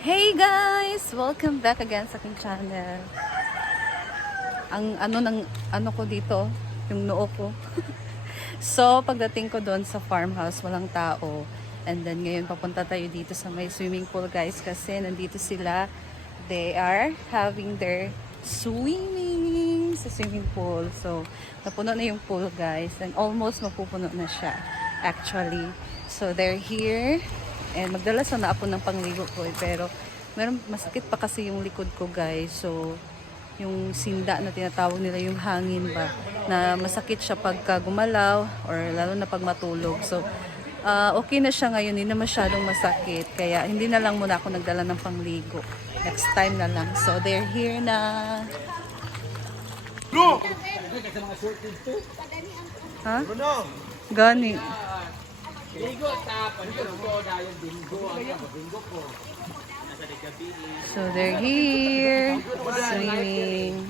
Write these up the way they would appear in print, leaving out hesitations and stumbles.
Hey guys! Welcome back again sa aking channel. Ang ano ko dito, yung noo ko. So, pagdating ko doon sa farmhouse, walang tao. And then ngayon papunta tayo dito sa may swimming pool guys kasi nandito sila. They are having their swimming sa swimming pool. So, napuno na yung pool guys. And almost mapupuno na siya actually. So, they're here. And magdala sana ako ng pangligo ko pero meron masakit pa kasi yung likod ko guys. So yung sinda na tinatawag nila, yung hangin ba, na masakit siya pagka gumalaw or lalo na pag matulog. So okay na siya ngayon, hindi na masyadong masakit. Kaya hindi na lang muna ako nagdala ng pangligo. Next time na lang. So they're here na. Ha? Gani. So they're here swimming.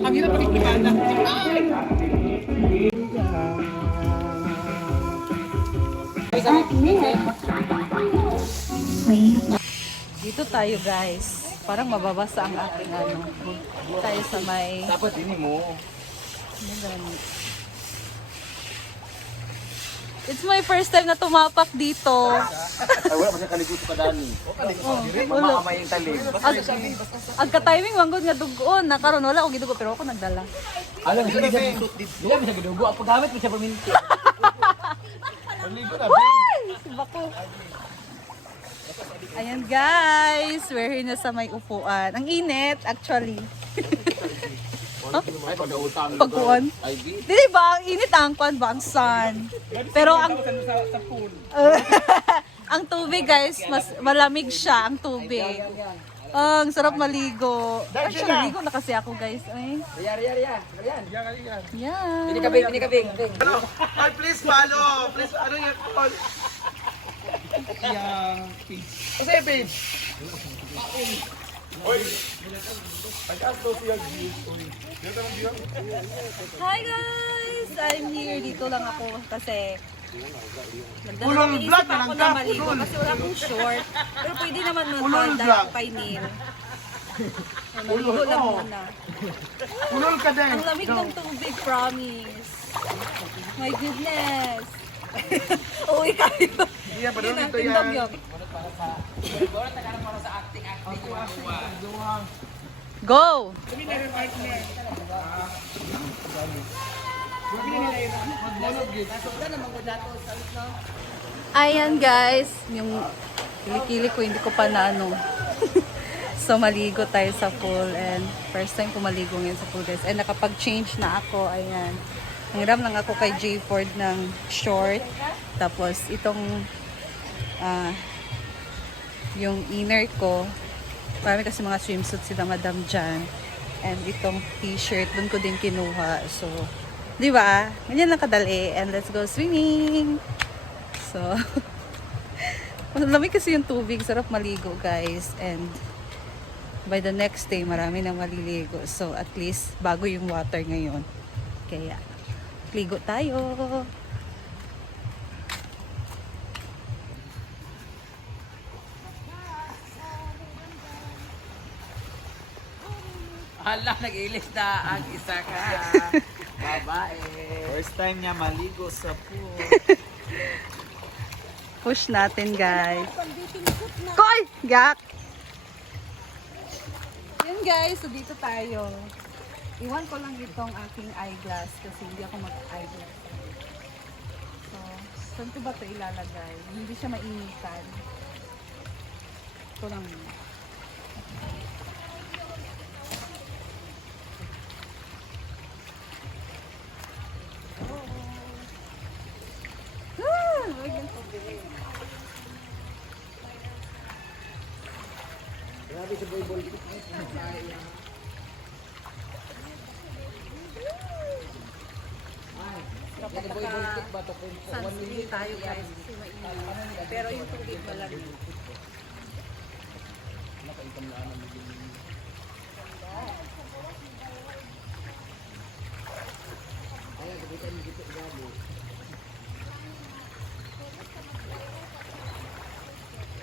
Ang hirap pakikibanda. Dito tayo guys. Parang mababasa ang ating ano. Dito tayo sa may... Dapat ini mo. Ano gani? It's my first time na tumapak dito. Ay, wala pa siya kaliguto ka dani. Mamamay yung talim. Agka-timing manggod nga dugon. Nakaroon wala ako gidugo pero ako nagdala. Alam mo, hindi mo siya gidugo. Ang paggamit mo siya paminti. Paligo na, Si Bako. Ayan guys, we're here na sa may upuan. Ang init actually. Ay, pag-autang. Pagkuan. Ay, di. Di ba ang init ang kuan ba ang sun? Pero ang ang tubig guys, mas malamig siya ang tubig. Ang sarap maligo. Actually, maligo na kasi ako guys. Ay. Yan. Yan. Kabing. Ay, please follow. Please, ano yung call? Kasi, babe. Hi guys! I'm here. Dito lang ako kasi Pulol vlog na lang ako ka, na maligo pulol. kasi wala akong short. Pero pwede naman Pulol magpanda vlog. kay Neil. Maligo lang oo. muna. Pulol ka din. Ang lamig ng tubig, promise. My goodness. Uwi kayo. Iya, pa doon ito Tindog yan. yun. Go! Ayan guys, yung kilikili ko hindi ko pa na ano. So maligo tayo sa pool and first time ko maligo ngayon sa pool guys. And nakapag-change na ako, ayan. Nangiram lang ako kay J Ford ng short. Tapos itong yung inner ko, marami kasi mga swimsuit sila madam dyan. And itong t-shirt, dun ko din kinuha. So, di ba? Ganyan lang kadali. And let's go swimming! So, malamig kasi yung tubig. Sarap maligo guys. And by the next day, marami nang maliligo. So, at least, bago yung water ngayon. Kaya, ligo tayo! Hala, nag-ilis na ang isa ka. Babae. First time niya maligo sa pool. Push natin guys. Koy! Gak! Yun guys, so dito tayo. Iwan ko lang itong aking eyeglass kasi hindi ako mag-eyeglass. So, saan ko ba ito ilalagay? Hindi siya mainitan. Ito lang. Huwag yung tubig. Grabe sa boy. Sunscreen tayo guys kasi mainit. Pero yung tubig malamig.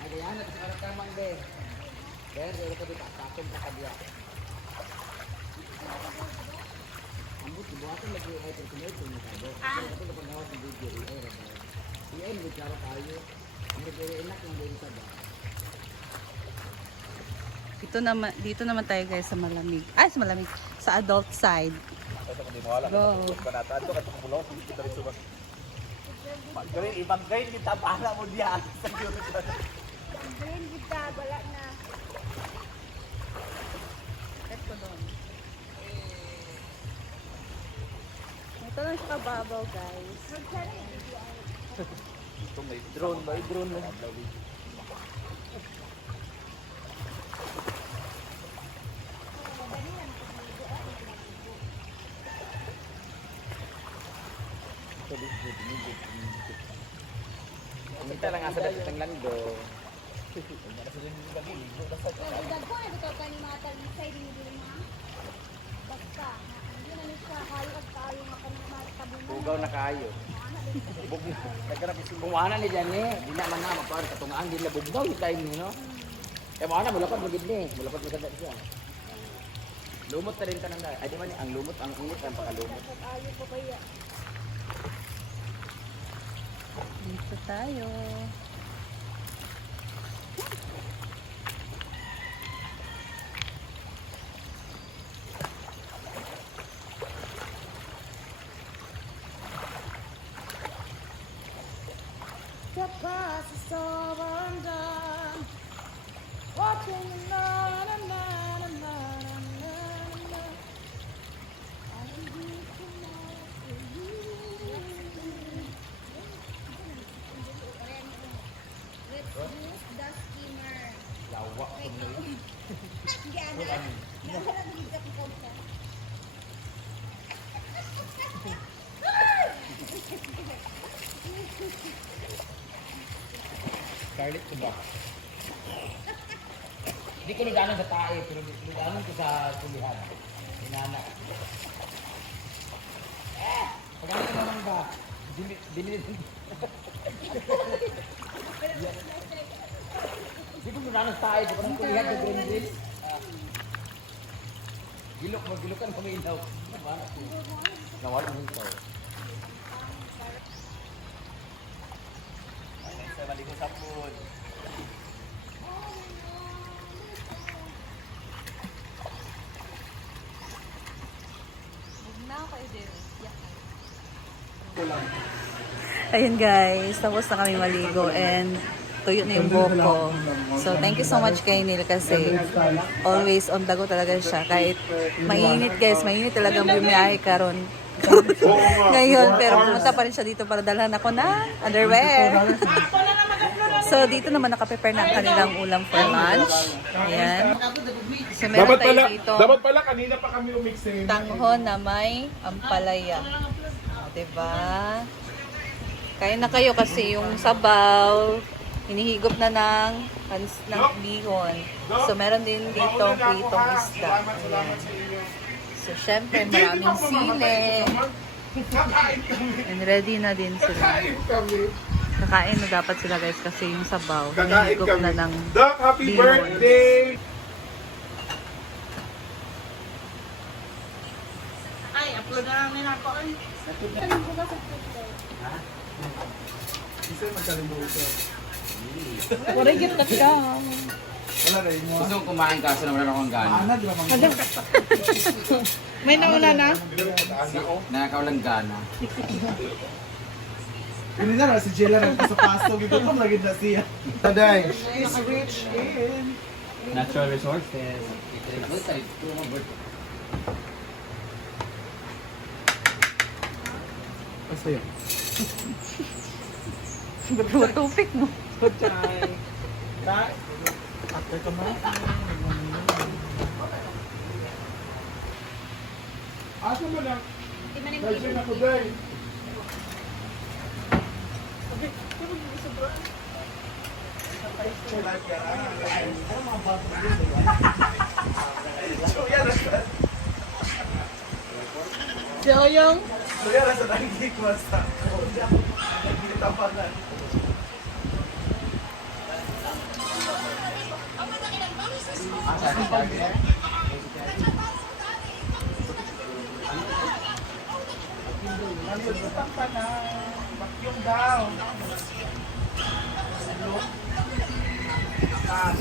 Agayan at sa kang mangbe. Kaya dito ka dito takon ka kadiya. Ambot buhaton lagi ay terkulit ni kado. Ito na paggawas ng video ay ra. Iyan mo klaro kayo. Hindi enak lang din sa ba. Dito naman tayo guys sa malamig. Ay, sa malamig. Sa adult side. Go. Ibang gain kita para mo diya sa Brain kita, wala na. Let's go doon. Ito lang siya kababaw guys. drone ba? Drone na. Kita lang asa dati ng lando. Udag ko, ito ka ni mga talisay din din ha. Basta, hindi na siya kayo at kayo nga pa naman tabungan. Tugaw na kayo. Nagkarap isi buwana ni Jane. Di na man na mapawar katungaan din la bugdaw yung time ni no. Eh mo ana mulapad mo gid ni. Mulapad mo kada siya. Lumot na rin tanang dai. Ay di man ang lumot ang init ang pakalumot. Kayo pa kaya. Dito tayo. The past is over and done. Watching you na na na na na na na. I am here tonight for you. Let's use the skimmer. Yawa ko mo. Garlic ko ba? Hindi ko ludanan sa tae, pero ludanan ko sa tulihan. Inana. Pagkano ka naman ba? Dinit. Hindi ko ludanan sa tae, pero ang tulihan sa green grill. Gilukan ko may ilaw. Nawala mo ito. Ay, maligo sa food. Ayun guys, tapos na kami maligo and tuyo na yung buhok ko. So thank you so much kay Neil kasi always on the go talaga siya. Kahit mainit guys, mainit talaga ang bumiyahe karon. Ngayon, pero pumunta pa rin siya dito para dalhan ako na underwear. So dito naman nakaprepare na ang kanilang ulam for lunch. Ayan. So meron tayo dito Dapat pala kanina pa kami umixin. tanghon na may ampalaya. Diba? Kain na kayo kasi yung sabaw, hinihigop na ng bihon. So, meron din dito pritong isda. Ayan. So, syempre, maraming sili. Kakain kami. And ready na din sila. Kakain kami. Kakain na dapat sila guys kasi yung sabaw, Kakain hinihigop kami. na ng Doc, happy bihon. birthday! Isa magkalimutan. Warigit na siya. Wala rin mo. Gusto kong kumain kaso na wala akong gana. Ana, di ba mga May nauna na? Nakakawalang gana. Hindi na si Jella sa pasto. Gito ko lagi na siya. Taday. She's rich in... Natural resources. Basta yun. Tupik mo. Chay. After ka ma? Asa mo lang? Kasi na ko day. Joyong. Kuya, nasa nanggi ko sa tapangan. Nandun sa tampanan. Vacuum daw. Ah,